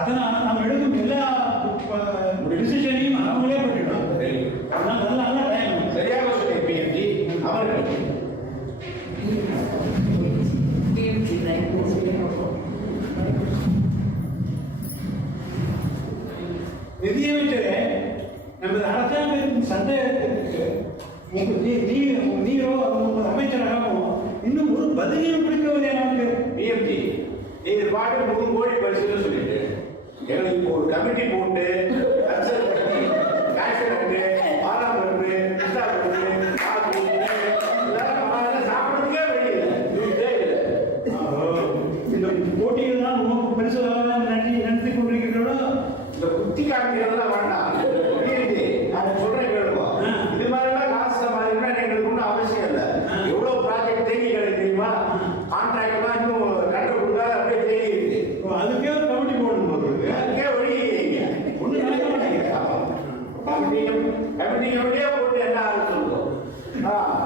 அதனால நம்ம எடுக்கும் எல்லா டிசிஷனையும் அவங்களே பண்ணிட்டோம். அதனால நல்ல டைம் சரியாக சொல்லி பிஎம்ஜி அவர்கள் நிதியமைச்சரே, நமது அரசாங்கத்தின் சந்தேகத்திற்கு நீரோ அமைச்சராகவும் இன்னும் ஒரு பதிலையும் கொடுக்கவில்லை. நமக்கு பிஎம்ஜி நீங்க பாட்டு 3 கோடி பரிசுன்னு சொல்லிட்டு எங்களுக்கு இப்போ ஒரு கமிட்டி போட்டு கன்சல்ட் பண்ணி காய்ச்சல் வந்து பாராமருந்து சாப்பிடுறதுக்கே வழி இல்லை. இந்த போட்டிகள் தான் உமக்கு பரிசு நடத்தி கொண்டிருக்கிறதோ இந்த குத்தி காமிக்கிறதுலாம் வேண்டாம். நான் சொல்றேன் கேளுவோம். இது மாதிரிலாம் காசு சம்பாதிக்கணும்னா எங்களுக்கு ஒன்றும் அவசியம் இல்லை. எவ்வளவு ப்ராஜெக்ட் தேங்கி கிடையாது தெரியுமா? கான்ட்ராக்ட்லாம் இன்னும் கண்டு கொடுக்காத அப்படியே தேங்கி இருக்கு. அதுக்கே ஒரு கமிட்டி போடணும் போது அதுக்கே வழி ஒன்றும் நடக்க மாட்டேங்குது. கமிட்டியோடய போட்டு என்ன ஆகுது சொல்லுவோம்.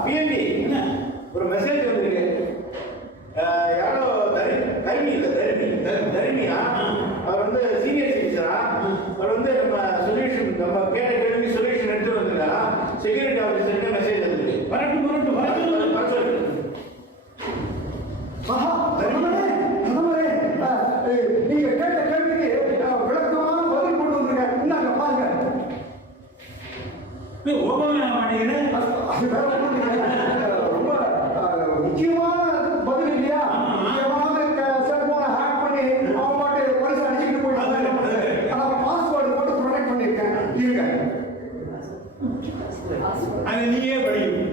பிஎன்டி ஒரு மெசேஜ் வந்துருக்கு. யாரோ தரிணியா அவர் வந்து சீனியர் சிட்டிசனா, அவர் வந்து நம்ம சொல்யூஷன் நம்ம கேட்ட கேள்வி சொல்யூஷன் எடுத்து வந்திருக்காரா. செக்யூரிட்டி ஆஃபீஸருக்கு மெசேஜ் வந்துருக்கு. வரட்டு நீங்க கேட்ட கேள்விக்கு விளக்கமான பதில் கொண்டு வந்துருங்க. இந்தாங்க பாருங்க. ரொம்ப முக்கியமான பதில் இல்லையா? செல்போனை ஹேக் பண்ணி அவங்க பாட்டு பரிசு அடிச்சுட்டு போயிட்டு பாஸ்வேர்டு போட்டு ப்ரொடெக்ட் பண்ணிருக்கேன். இருங்க, அது நீயே படிக்கும்.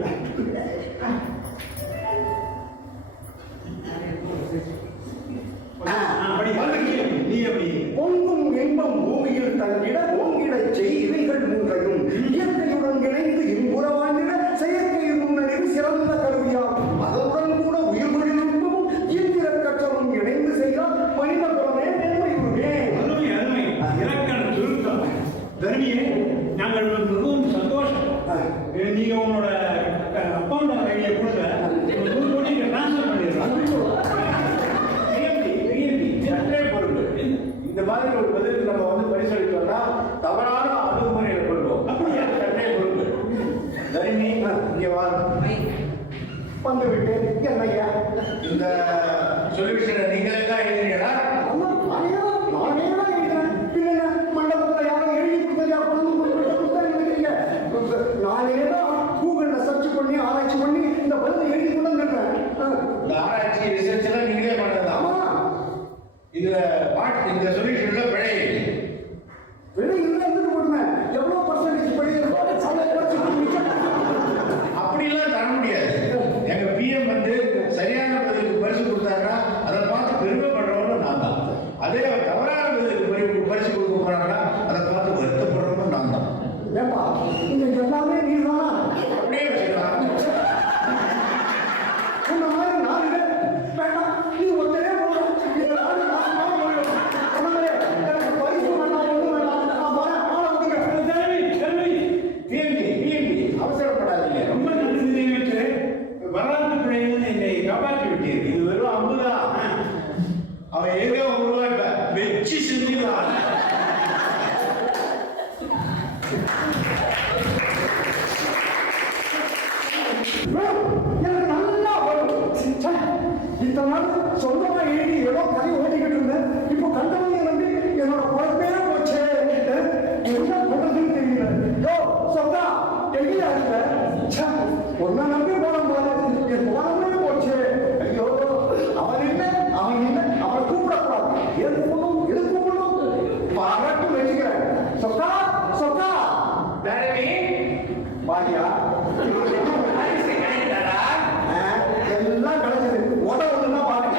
பொங்கும் இன்பம் பூமியில் தங்கிட ஓங்கிட செய் இவைகள் மூன்றையும் இயற்கையுடன் இணைந்து இன்புற வாழ்ந்திட செயற்கை நுண்ணறிவு சிறந்த கருவியாகும். அதனுடன் கூட உயிர் தொழில்நுட்பமும் இயந்திர கற்றலும் இணைந்து செய்தால் மனித குலமே மேன்மையுமே. அருமை இலக்கண சுருக்கம். தர்மியே, நாங்கள் மிகவும் சந்தோஷம். நீங்க உங்களோட அக்கௌண்ட் ஐடியா கொடுங்க, 100 கோடி ட்ரான்ஸ்ஃபர் பண்ணிடுறோம். இந்த மாதிரி ஒரு பதிலுக்கு நம்ம வந்து பரிசளித்தோம்னா தவறான அணுகுமுறையை கொள்வோம். அப்படியா? சட்டை பொறுப்பு. தரிணி இங்கே வந்து விட்டு என்னையா இந்த சொல்யூஷனை நீங்களே தான் எழுதுறீங்களா? நானே தான் எழுதுறேன். இல்லைங்க, மண்டபத்தில் யாரும் எழுதி கொடுத்தது எழுதுறீங்க. நானே தான் கூகுள்ல சர்ச் பண்ணி ஆராய்ச்சி பண்ணி இந்த பதிலை எழுதி கொண்டு வந்துடுறேன். இந்த ஆராய்ச்சி ரிசர்ச் எல்லாம் நீங்களே பண்ணதான். இதுல இந்த சொல்யூஷன்ல பிழை இருந்தா எடுத்துட்டு போடுங்க. எவ்வளவு பர்சன்டேஜ் படி அப்படிலாம் தர முடியாது. எங்க பிஎம் வந்து சரியான பதிலுக்கு பரிசு கொடுத்தாருன்னா அதை பார்த்து பெருமைப்படுறவனும் நான் தான். அதே தவறான பதிலுக்கு பரிசு கொடுக்க போறாங்கன்னா அதை பார்த்து வருத்தப்படுறவனும் நான் தான். ஏப்பா, இங்க எல்லாமே நீதானா? அப்படியே வச்சுக்கலாம். இந்த மாதிரி 4 பேர் வேண்டாம், நீ ஒருத்தரே போகணும். இந்த 4 நாசமாக போயிடும். எனக்கு பரிசு வேண்டாம், ஒன்றும் வேண்டாம். நான் வரேன், ஆளை விடுங்க. பிஎம்பி அவசரப்படாதீங்க. ரொம்ப நன்றி நிதியமைச்சரே. வரலாற்று பிழைகள் என்னை காப்பாற்றி விட்டீர்கள். இது வெறும் 50 தான். அவன் ஏதோ 1 ரூபாய் வச்சு செஞ்சுக்கலாம். எனக்கு நல்லா வரும். இத்தனை நாள் சொந்தமா எழுதி ஏதோ கதை ஓட்டிக்கிட்டு இருந்தேன். இப்போ கண்டவங்க வந்து என்னோட குழப்பே போச்சு. என்ன பண்றதுன்னு தெரியல. யோ சொந்தா எங்கேயா இருக்க? ஒன்ன நம்பி போன போது என் குழம்பே போச்சு. ஐயோ, அவன் இல்லை அவனை கூப்பிடக்கூடாது. எது கூப்பிடணும் பாராட்டு வச்சுக்கிறேன். சொக்கா பாரியா எல்லாம் கிடைச்சது. ஒன்றுதான் பாருங்க.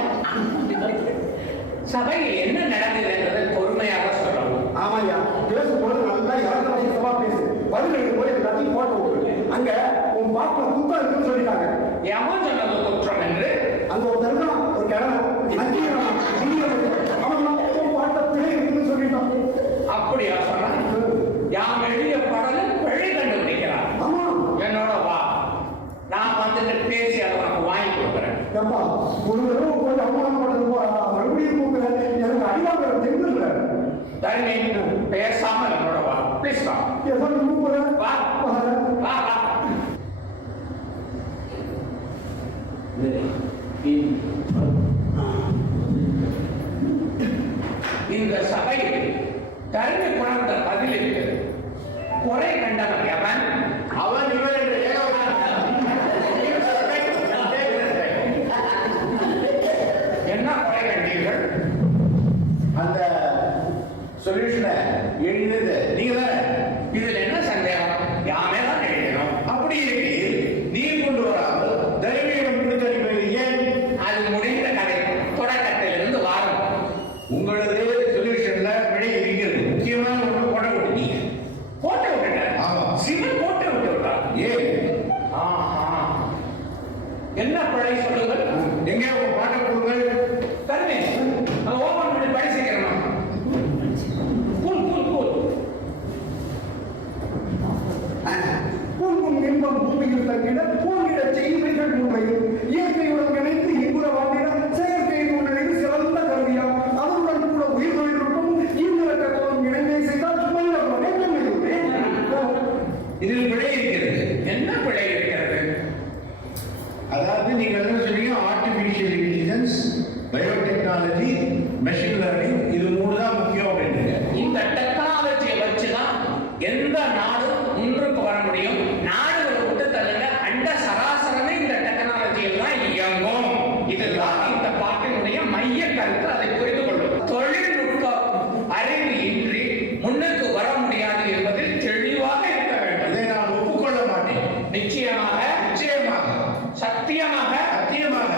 சபையில் என்ன நடந்தது பொறுமையாக சொல்லணும். ஆமாய்யா, பேசும்போது நல்லா இறந்தவா பேசு. பதில் எழுதும்போது எல்லாத்தையும் போட்டு விட்டு அங்க உன் பாப்பா குத்தம் இருக்குன்னு சொல்லிட்டாங்க. எவன் சொன்னது குற்றம் என்று? அங்க ஒரு தருணம் ஒரு கிழமை அவன் பாட்ட பிழை இருக்குன்னு சொல்லிட்டான். அப்படியா சொன்னான்? யாம் எழுதிய பாடலில் பிழை கண்டுபிடிக்கிறான். ஆமா, என்னோட வா, நான் வந்துட்டு பேசி அதை உனக்கு வாங்கி கொடுக்குறேன். ஒரு தடவை போய் அவமானப்படுறது போறா, மறுபடியும் கூப்பிடுறேன். எனக்கு அடிவாங்க தெரியல. தரணி பேசாம என்னோட வா ப்ளீஸ் வா ஏதோ நீ போற வா வா வா இந்த சபையில் தரணி குணர்ந்த பதில் இருக்கிறது. குறை கண்டவன் எவன்? அவன் இவன் என்று என்ன குறை கண்டீர்கள்? அந்த சொல்யூஷனை எழுதினது நீங்க தானே? இதில் என்ன சந்தேகம்? யாமே தான் எழுதினோம். அப்படி இருக்கு நீ கொண்டு வராமல் தர்மியிடம் கொடுத்து அனுப்பியது ஏன்? அது முடிந்த கதை. தொடக்கத்திலிருந்து வாரம். உங்களது சொல்யூஷன்ல பிழை இருக்கிறது. முக்கியமான ஒன்று போட விட்டீங்க. போட்டு விட்டுட்டேன். ஆமா. சிவன் போட்டு விட்டு விட்டார். ஏன்? ஆஹா. என்ன பிழை சொல்லுங்கள்? எங்கே உங்க பாட்ட கொடுங்கள். தருமே ஓபன் பண்ணி படிச்சுக்கிறேன். Cool cool cool. பொங்கும் இன்பம் பூமியில் தங்கிட போங்கிட செய்திகள் உண்மையும் இயற்கையுடன் இணைந்து இன்புற வாழ்ந்திட செயற்கையின் உண்மையில் சிறந்த கருவியாம் அதனுடன் கூட உயிர் தொழில்நுட்பம் இந்திரக்கோளும் இணைந்தே செய்தால் இதில் பிழை இருக்கிறது. என்ன பிழை இருக்கிறது? அதாவது நீங்க என்ன சொன்னீங்க? Artificial intelligence, biotechnology, machine learning, இது மூணு தான் முக்கியம் அப்படின்றீங்க. இந்த டெக்னாலஜியை வச்சுதான் எந்த நாடும் முன்னுக்கு வர முடியும். நாடுகளை விட்டு தள்ளுங்க, அண்ட சராசரமே இந்த டெக்னாலஜி எல்லாம் இயங்கும். இதுதான் இந்த பாட்டினுடைய மைய கருத்து. அதை புரிந்து கொள்ளும். தொழில்நுட்ப அறிவு இன்றி முன்னுக்கு வர முடியாது என்பதில் தெளிவாக இருக்க வேண்டும். இதை நான் ஒப்புக்கொள்ள மாட்டேன். நிச்சயமாக நிச்சயமாக சத்தியமாக சத்தியமாக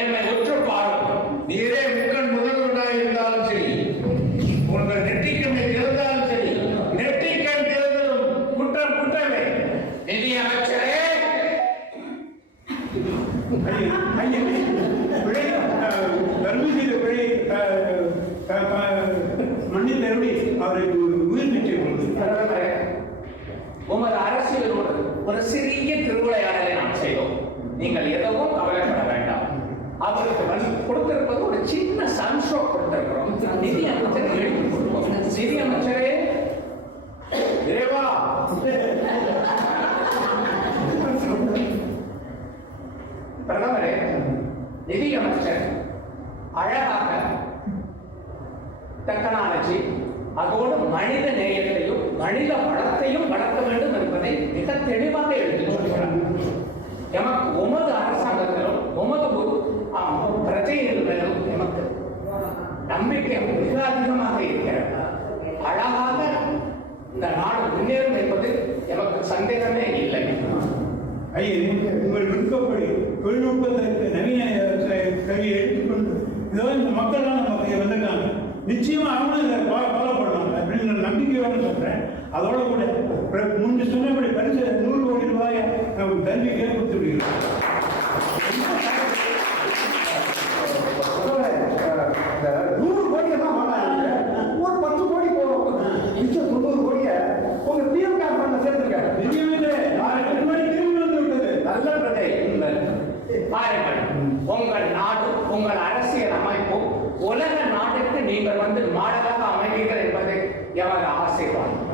என்னை உற்று பாரும். நீரே முக்கன் முதல்வனாக இருந்தாலும் சரி, உங்கள் நெற்றிக்கண்ணை திறந்தாலும் சரி, நெற்றிக்கண் திறந்ததும் குற்றம் குற்றமே. நிதி அமைச்சரே, பிழை தர்மி செய்த பிழை மன்னித்த எப்படி அவரை உயிர் நிச்சயம் உமது அரசியலோடு ஒரு சிறிய திருவிளையாடலை நாம் செய்தோம். நீங்கள் எதுவும் கவலைப்பட வேண்டாம். அவருக்கு கொடுத்திருப்பது ஒரு சின்ன சன்ஸ்ட்ரோக் கொடுத்திருக்கிறோம். நிதி அமைச்சர் எழுதி கொடுப்போம். நிதி அமைச்சரே, தேவா பிரதமரே, நிதி அமைச்சர் அழகாக டெக்னாலஜி அதோடு மனித நேயத்தையும் மனித வளத்தையும் வளர்க்க வேண்டும் என்பதை மிக தெளிவாக எழுதி சொல்கிறார். எமக்கு உமது அரசாங்கத்திலும் உமது பிரஜைகள் மேலும் எமக்கு நம்பிக்கை மிக அதிகமாக இருக்கிறது. அழகாக இந்த நாடு முன்னேறும் என்பது எமக்கு சந்தேகமே இல்லை. உங்கள் விருப்பப்படி தொழில்நுட்பத்திற்கு நவீன கல்வியை எடுத்துக்கொண்டு இதோ இந்த மக்கள்லாம் நமக்கு வந்திருக்காங்க. நிச்சயமா அவங்களும் இதை ஃபாலோ பண்ணுவாங்க அப்படின்னு நம்பிக்கையோடு சொல்றேன். அதோட கூட முன்பு சொன்னபடி பரிசு 100 கோடி ரூபாயை கல்விக்கே கொடுத்து விடுகிறோம். 100 கோடி தான் வாங்க, ஒரு 10 கோடி போடும். மிச்சம் 90 கோடியை உங்க பிஎம் கார்டு பண்ண சேர்த்துருக்க. நிச்சயமே நாளைக்கு மணி திரும்பி வந்து விட்டது. நல்ல பிரஜை. பாருங்கள், உங்கள் நாடு உங்கள் அரசியல் அமைப்பு உலக நாட்டுக்கு நீங்கள் வந்து மாடலாக அமைவீர்கள் என்பது எமது ஆசீர்வாதம்.